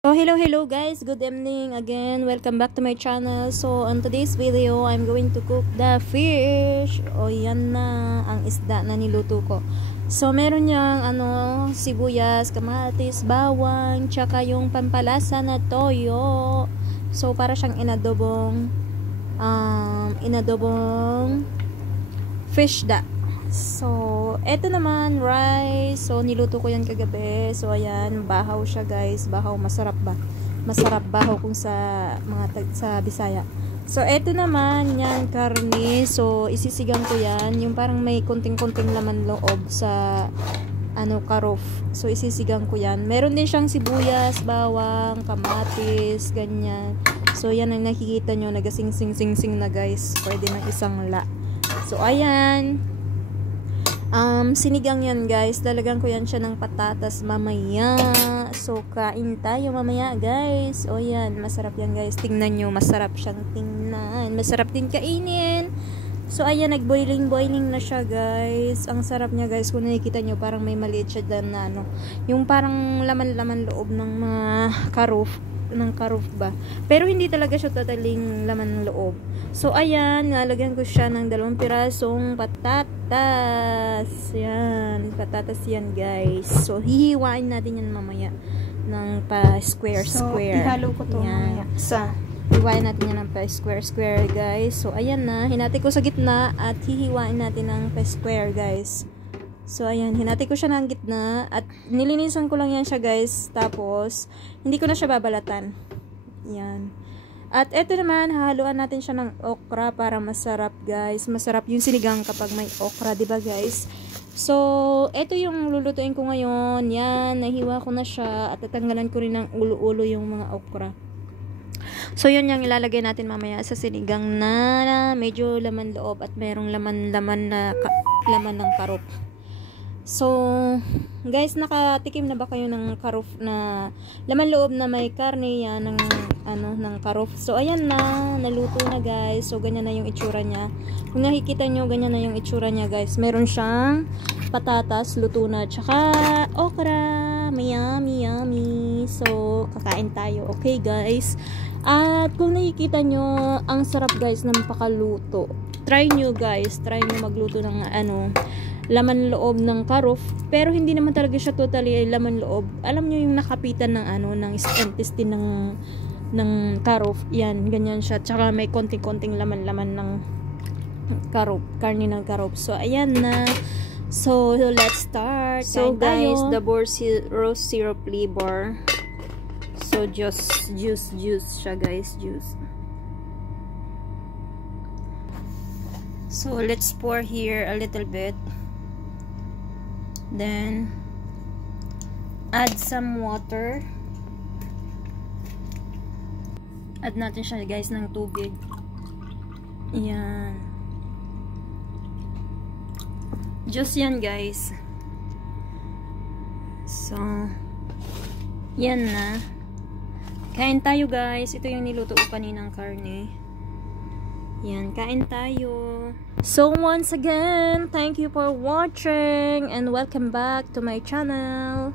So hello guys, good evening again, welcome back to my channel. So on today's video, I'm going to cook the fish. O yan na ang isda na niluto ko. So meron niyang sibuyas, kamatis, bawang, tsaka yung pampalasa na toyo. So para siyang inadobong fish da. So, eto naman, rice. So, niluto ko yan kagabi. So, ayan, bahaw siya guys. Bahaw, masarap ba? Masarap bahaw kung sa sa Bisaya. So, eto naman, yan, karne. So, isisigang ko yan. Yung parang may konting-konting laman loob sa, karof. So, isisigang ko yan. Meron din siyang sibuyas, bawang, kamatis, ganyan. So, yan ang nakikita nyo. Nagasing-sing-sing-sing na guys. Pwede ng isang la. So, ayan. Sinigang yan guys. Dalagan ko yan siya ng patatas mamaya. So, kain tayo mamaya guys. O yan, masarap yan guys. Tingnan nyo, masarap siyang tingnan. Masarap din kainin. So, ayan, nag-boiling na siya guys. Ang sarap niya guys. Kung nakikita nyo, parang may maliit siya dyan na yung parang laman-laman loob ng mga karuf ba. Pero hindi talaga siya totaling laman loob. So, ayan, nalagyan ko siya ng 2 pirasong patatas. Yan, patatas yan, guys. So, hihiwain natin yan mamaya ng pa-square. So, ihalo ko to mamaya. Hihiwain natin yan ng pa-square, guys. So, ayan na. Hinati ko sa gitna at hihiwain natin ng pa-square, guys. So, ayan. Hinati ko siya ng gitna at nilinisan ko lang yan siya, guys. Tapos, hindi ko na siya babalatan. Yan. At eto naman, hahaluan natin siya ng okra para masarap, guys. Masarap yung sinigang kapag may okra, diba, guys? So, eto yung lulutuin ko ngayon. Yan, nahiwa ko na siya at tatanggalan ko rin ng ulo-ulo yung mga okra. So, yun yung ilalagay natin mamaya sa sinigang na medyo laman loob at merong laman ng karop. So, guys, nakatikim na ba kayo ng karuf na laman loob na may karne yan ng karuf? So, ayan na, naluto na guys. So, ganyan na yung itsura niya. Kung nakikita nyo, ganyan na yung itsura niya guys. Meron siyang patatas, luto na, tsaka okra. Yummy. So, kakain tayo. Okay guys. At kung nakikita nyo, ang sarap guys ng pakaluto. Try nyo guys. Try nyo magluto ng laman loob ng karuf, pero hindi naman talaga siya totally laman loob. Alam niyo yung nakapitan ng ng intestine ng karuf. Yan, ganyan siya. Tsaka may konting-konting laman-laman ng karuf, karne ng karuf. So, ayan na. So, let's start. So, guys, the rose syrup flavor. So, juice siya, guys, juice. So, let's pour here a little bit. Then, add some water. Add natin siya guys ng tubig. Yan. Just yan guys. So, yan na. Kain tayo guys. Ito yung niluto ko kaninang karne. Yan, kain tayo. So, once again, thank you for watching and welcome back to my channel.